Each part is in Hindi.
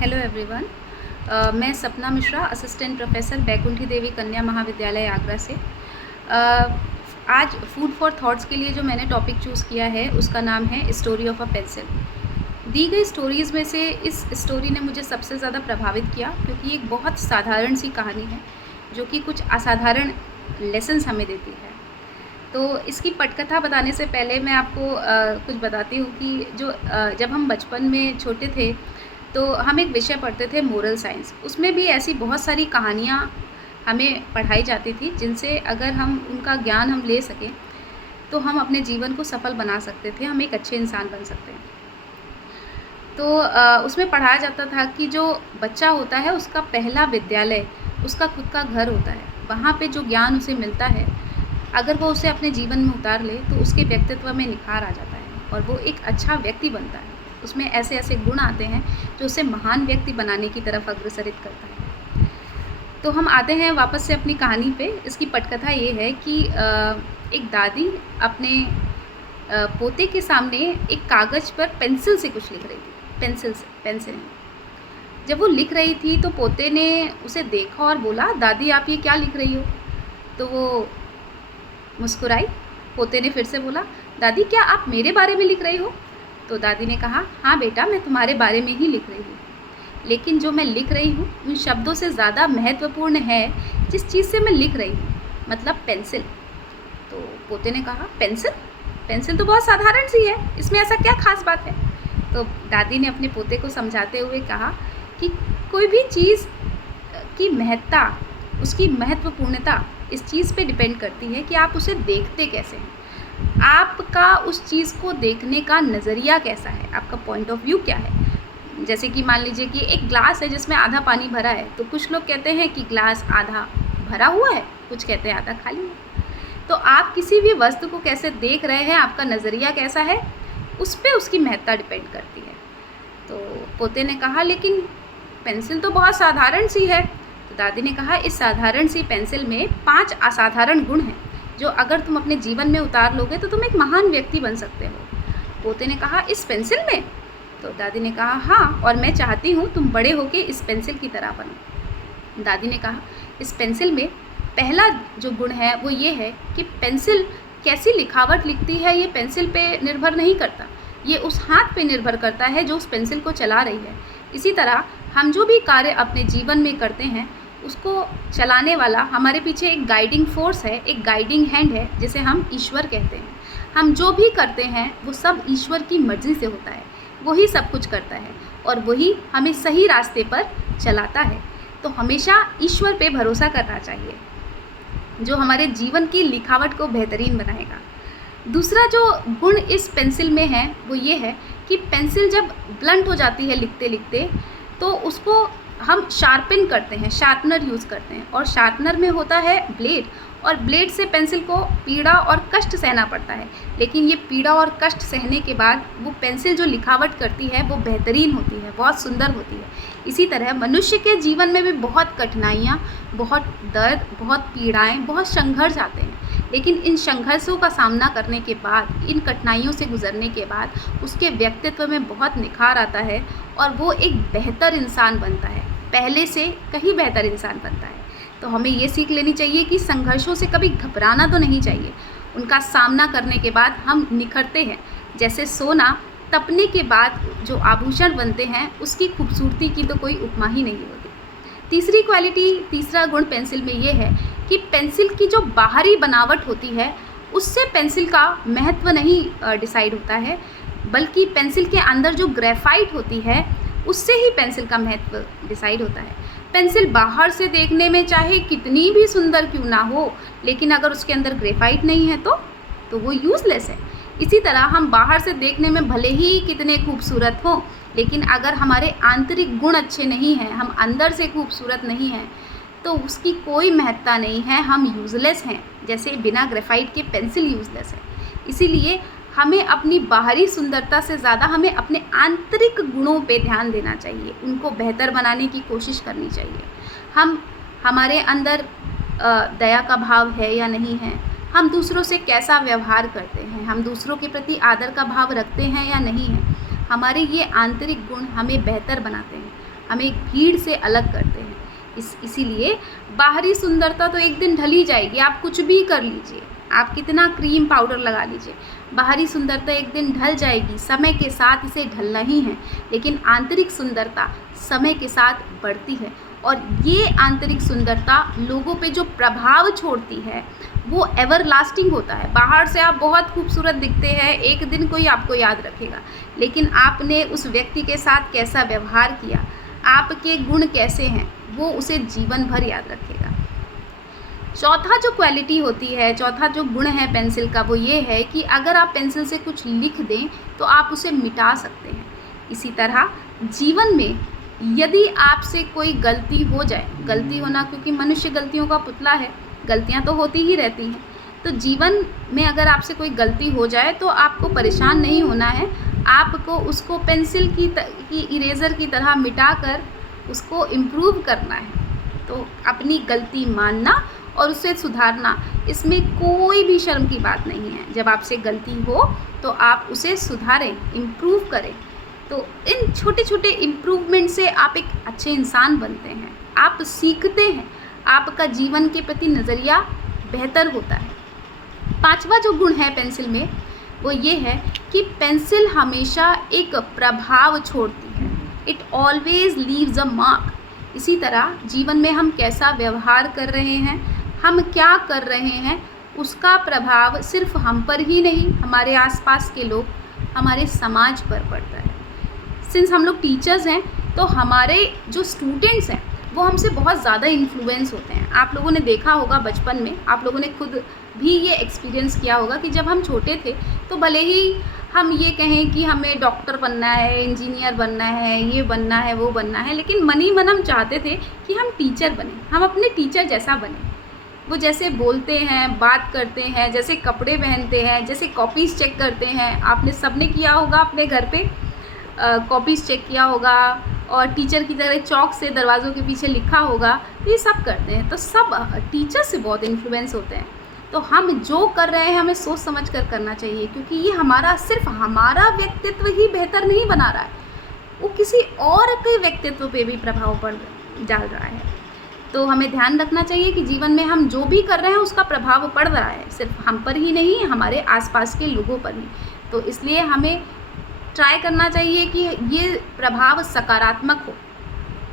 Hello everyone. मैं सपना मिश्रा, असिस्टेंट प्रोफेसर बैकुंठी देवी कन्या महाविद्यालय आगरा से। आज फूड फॉर थॉट्स के लिए जो मैंने टॉपिक चूज़ किया है उसका नाम है स्टोरी ऑफ अ पेंसिल। दी गई स्टोरीज़ में से इस स्टोरी ने मुझे सबसे ज़्यादा प्रभावित किया क्योंकि एक बहुत साधारण सी कहानी है जो कि कुछ असाधारण लेसन्स हमें देती है। तो इसकी पटकथा बताने से पहले मैं आपको कुछ बताती हूँ कि जब हम बचपन में छोटे थे तो हम एक विषय पढ़ते थे मोरल साइंस। उसमें भी ऐसी बहुत सारी कहानियाँ हमें पढ़ाई जाती थी जिनसे अगर हम उनका ज्ञान हम ले सकें तो हम अपने जीवन को सफल बना सकते थे, हम एक अच्छे इंसान बन सकते हैं। तो उसमें पढ़ाया जाता था कि जो बच्चा होता है उसका पहला विद्यालय उसका खुद का घर होता है। वहाँ पे जो ज्ञान उसे मिलता है अगर वो उसे अपने जीवन में उतार ले तो उसके व्यक्तित्व में निखार आ जाता है और वो एक अच्छा व्यक्ति बनता है। उसमें ऐसे ऐसे गुण आते हैं जो उसे महान व्यक्ति बनाने की तरफ अग्रसरित करता है। तो हम आते हैं वापस से अपनी कहानी पे। इसकी पटकथा ये है कि एक दादी अपने पोते के सामने एक कागज़ पर पेंसिल से कुछ लिख रही थी। पेंसिल जब वो लिख रही थी तो पोते ने उसे देखा और बोला, दादी आप ये क्या लिख रही हो? तो वो मुस्कुराई। पोते ने फिर से बोला, दादी क्या आप मेरे बारे में लिख रही हो? तो दादी ने कहा, हाँ बेटा, मैं तुम्हारे बारे में ही लिख रही हूँ, लेकिन जो मैं लिख रही हूँ उन शब्दों से ज़्यादा महत्वपूर्ण है जिस चीज़ से मैं लिख रही हूँ, मतलब पेंसिल। तो पोते ने कहा, पेंसिल? पेंसिल तो बहुत साधारण सी है, इसमें ऐसा क्या खास बात है? तो दादी ने अपने पोते को समझाते हुए कहा कि कोई भी चीज़ की महत्ता, उसकी महत्वपूर्णता इस चीज़ पे डिपेंड करती है कि आप उसे देखते कैसे हैं, आपका उस चीज़ को देखने का नज़रिया कैसा है, आपका पॉइंट ऑफ व्यू क्या है। जैसे कि मान लीजिए कि एक ग्लास है जिसमें आधा पानी भरा है, तो कुछ लोग कहते हैं कि ग्लास आधा भरा हुआ है, कुछ कहते हैं आधा खाली है। तो आप किसी भी वस्तु को कैसे देख रहे हैं, आपका नज़रिया कैसा है, उस पर उसकी महत्ता डिपेंड करती है। तो पोते ने कहा, लेकिन पेंसिल तो बहुत साधारण सी है। तो दादी ने कहा, इस साधारण सी पेंसिल में 5 असाधारण गुण हैं जो अगर तुम अपने जीवन में उतार लोगे तो तुम एक महान व्यक्ति बन सकते हो। पोते ने कहा, इस पेंसिल में? तो दादी ने कहा, हाँ, और मैं चाहती हूँ तुम बड़े होके इस पेंसिल की तरह बनो। दादी ने कहा, इस पेंसिल में पहला जो गुण है वो ये है कि पेंसिल कैसी लिखावट लिखती है ये पेंसिल पे निर्भर नहीं करता, ये उस हाथ पे निर्भर करता है जो उस पेंसिल को चला रही है। इसी तरह हम जो भी कार्य अपने जीवन में करते हैं उसको चलाने वाला हमारे पीछे एक गाइडिंग फोर्स है, एक गाइडिंग हैंड है जिसे हम ईश्वर कहते हैं। हम जो भी करते हैं वो सब ईश्वर की मर्ज़ी से होता है, वही सब कुछ करता है और वही हमें सही रास्ते पर चलाता है। तो हमेशा ईश्वर पे भरोसा करना चाहिए जो हमारे जीवन की लिखावट को बेहतरीन बनाएगा। दूसरा जो गुण इस पेंसिल में है वो ये है कि पेंसिल जब ब्लंट हो जाती है लिखते लिखते तो उसको हम शार्पन करते हैं, शार्पनर यूज़ करते हैं, और शार्पनर में होता है ब्लेड, और ब्लेड से पेंसिल को पीड़ा और कष्ट सहना पड़ता है। लेकिन ये पीड़ा और कष्ट सहने के बाद वो पेंसिल जो लिखावट करती है वो बेहतरीन होती है, बहुत सुंदर होती है। इसी तरह मनुष्य के जीवन में भी बहुत कठिनाइयाँ, बहुत दर्द, बहुत पीड़ाएँ, बहुत संघर्ष आते हैं, लेकिन इन संघर्षों का सामना करने के बाद, इन कठिनाइयों से गुजरने के बाद उसके व्यक्तित्व में बहुत निखार आता है और वो एक बेहतर इंसान बनता है, पहले से कहीं बेहतर इंसान बनता है। तो हमें ये सीख लेनी चाहिए कि संघर्षों से कभी घबराना तो नहीं चाहिए, उनका सामना करने के बाद हम निखरते हैं। जैसे सोना तपने के बाद जो आभूषण बनते हैं उसकी खूबसूरती की तो कोई उपमा ही नहीं होती। तीसरा गुण पेंसिल में ये है कि पेंसिल की जो बाहरी बनावट होती है उससे पेंसिल का महत्व नहीं डिसाइड होता है, बल्कि पेंसिल के अंदर जो ग्रेफाइट होती है उससे ही पेंसिल का महत्व डिसाइड होता है। पेंसिल बाहर से देखने में चाहे कितनी भी सुंदर क्यों ना हो, लेकिन अगर उसके अंदर ग्रेफाइट नहीं है तो वो यूज़लेस है। इसी तरह हम बाहर से देखने में भले ही कितने खूबसूरत हों, लेकिन अगर हमारे आंतरिक गुण अच्छे नहीं हैं, हम अंदर से खूबसूरत नहीं हैं, तो उसकी कोई महत्ता नहीं है, हम यूज़लेस हैं। जैसे बिना ग्रेफाइट के पेंसिल यूज़लेस है। इसीलिए हमें अपनी बाहरी सुंदरता से ज़्यादा हमें अपने आंतरिक गुणों पे ध्यान देना चाहिए, उनको बेहतर बनाने की कोशिश करनी चाहिए। हमारे अंदर दया का भाव है या नहीं है, हम दूसरों से कैसा व्यवहार करते हैं, हम दूसरों के प्रति आदर का भाव रखते हैं या नहीं है, हमारे ये आंतरिक गुण हमें बेहतर बनाते हैं। हमें एक भीड़ से अलग करते हैं। इसीलिए बाहरी सुंदरता तो एक दिन ढल ही जाएगी, आप कुछ भी कर लीजिए, आप कितना क्रीम पाउडर लगा लीजिए, बाहरी सुंदरता एक दिन ढल जाएगी, समय के साथ इसे ढलना ही है। लेकिन आंतरिक सुंदरता समय के साथ बढ़ती है, और ये आंतरिक सुंदरता लोगों पे जो प्रभाव छोड़ती है वो एवर लास्टिंग होता है। बाहर से आप बहुत खूबसूरत दिखते हैं, एक दिन कोई आपको याद रखेगा, लेकिन आपने उस व्यक्ति के साथ कैसा व्यवहार किया, आपके गुण कैसे हैं, वो उसे जीवन भर याद रखेगा। चौथा जो क्वालिटी होती है, चौथा जो गुण है पेंसिल का, वो ये है कि अगर आप पेंसिल से कुछ लिख दें तो आप उसे मिटा सकते हैं। इसी तरह जीवन में यदि आपसे कोई गलती हो जाए, गलती होना, क्योंकि मनुष्य गलतियों का पुतला है, गलतियां तो होती ही रहती हैं, तो जीवन में अगर आपसे कोई गलती हो जाए तो आपको परेशान नहीं होना है, आपको उसको पेंसिल की इरेज़र की तरह मिटाकर उसको इम्प्रूव करना है। तो अपनी गलती मानना और उसे सुधारना, इसमें कोई भी शर्म की बात नहीं है। जब आपसे गलती हो तो आप उसे सुधारें, इम्प्रूव करें। तो इन छोटे छोटे इम्प्रूवमेंट से आप एक अच्छे इंसान बनते हैं, आप सीखते हैं, आपका जीवन के प्रति नज़रिया बेहतर होता है। पांचवा जो गुण है पेंसिल में वो ये है कि पेंसिल हमेशा एक प्रभाव छोड़ती है। It always leaves a mark. इसी तरह जीवन में हम कैसा व्यवहार कर रहे हैं, हम क्या कर रहे हैं, उसका प्रभाव सिर्फ हम पर ही नहीं, हमारे आसपास के लोग, हमारे समाज पर पड़ता है। सिंस हम लोग टीचर्स हैं तो हमारे जो स्टूडेंट्स हैं वो हमसे बहुत ज़्यादा इन्फ्लुएंस होते हैं। आप लोगों ने देखा होगा बचपन में, आप लोगों ने खुद भी ये एक्सपीरियंस किया होगा कि जब हम छोटे थे तो भले ही हम ये कहें कि हमें डॉक्टर बनना है, इंजीनियर बनना है, ये बनना है, वो बनना है, लेकिन मन ही मन हम चाहते थे कि हम टीचर बने, हम अपने टीचर जैसा बने। वो जैसे बोलते हैं, बात करते हैं, जैसे कपड़े पहनते हैं, जैसे कॉपीज़ चेक करते हैं, आपने सबने किया होगा अपने घर पे, कॉपीज़ चेक किया होगा, और टीचर की तरह चौक से दरवाज़ों के पीछे लिखा होगा, तो ये सब करते हैं। तो सब टीचर से बहुत इन्फ्लुएंस होते हैं। तो हम जो कर रहे हैं हमें सोच समझ कर करना चाहिए, क्योंकि ये हमारा, सिर्फ हमारा व्यक्तित्व ही बेहतर नहीं बना रहा है, वो किसी और के व्यक्तित्व पे भी प्रभाव पड़ डाल रहा है। तो हमें ध्यान रखना चाहिए कि जीवन में हम जो भी कर रहे हैं उसका प्रभाव पड़ रहा है, सिर्फ हम पर ही नहीं, हमारे आसपास के लोगों पर ही। तो इसलिए हमें ट्राई करना चाहिए कि ये प्रभाव सकारात्मक हो,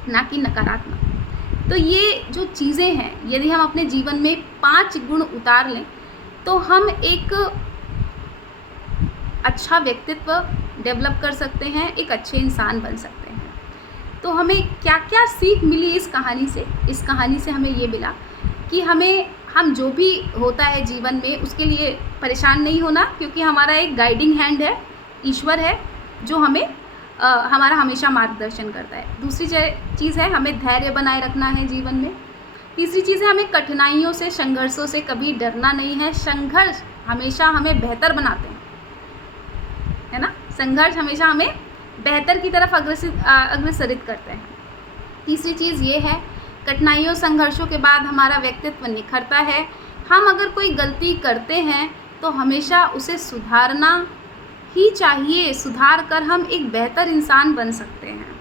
ना कि नकारात्मक। तो ये जो चीज़ें हैं, यदि हम अपने जीवन में 5 गुण उतार लें तो हम एक अच्छा व्यक्तित्व डेवलप कर सकते हैं, एक अच्छे इंसान बन सकते हैं। तो हमें क्या क्या सीख मिली इस कहानी से? इस कहानी से हमें ये मिला कि हम जो भी होता है जीवन में उसके लिए परेशान नहीं होना, क्योंकि हमारा एक गाइडिंग हैंड है, ईश्वर है, जो हमें हमारा हमेशा मार्गदर्शन करता है। दूसरी चीज़ है हमें धैर्य बनाए रखना है जीवन में। तीसरी चीज़ है हमें कठिनाइयों से, संघर्षों से कभी डरना नहीं है। संघर्ष हमेशा हमें बेहतर बनाते हैं, है ना। संघर्ष हमेशा हमें बेहतर की तरफ अग्रसरित करते हैं। तीसरी चीज़ ये है, कठिनाइयों संघर्षों के बाद हमारा व्यक्तित्व निखरता है। हम अगर कोई गलती करते हैं तो हमेशा उसे सुधारना ही चाहिए, सुधार कर हम एक बेहतर इंसान बन सकते हैं।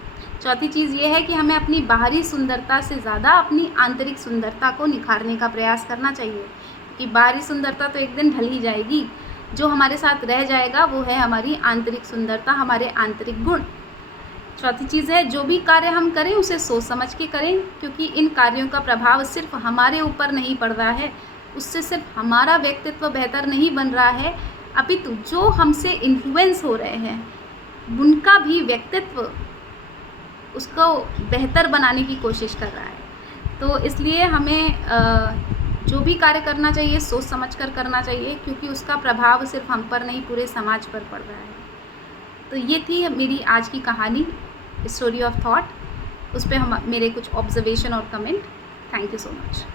चौथी चीज़ ये है कि हमें अपनी बाहरी सुंदरता से ज़्यादा अपनी आंतरिक सुंदरता को निखारने का प्रयास करना चाहिए, कि बाहरी सुंदरता तो एक दिन ढल ही जाएगी, जो हमारे साथ रह जाएगा वो है हमारी आंतरिक सुंदरता, हमारे आंतरिक गुण। चौथी चीज़ है जो भी कार्य हम करें उसे सोच समझ के करें, क्योंकि इन कार्यों का प्रभाव सिर्फ हमारे ऊपर नहीं पड़ रहा है, उससे सिर्फ हमारा व्यक्तित्व बेहतर नहीं बन रहा है, अपितु जो हमसे इन्फ्लुएंस हो रहे हैं उनका भी व्यक्तित्व उसको बेहतर बनाने की कोशिश कर रहा है। तो इसलिए हमें जो भी कार्य करना चाहिए सोच समझ कर करना चाहिए, क्योंकि उसका प्रभाव सिर्फ हम पर नहीं पूरे समाज पर पड़ रहा है। तो ये थी मेरी आज की कहानी, स्टोरी ऑफ थॉट। उस पर मेरे कुछ ऑब्जर्वेशन और comment. Thank you so much.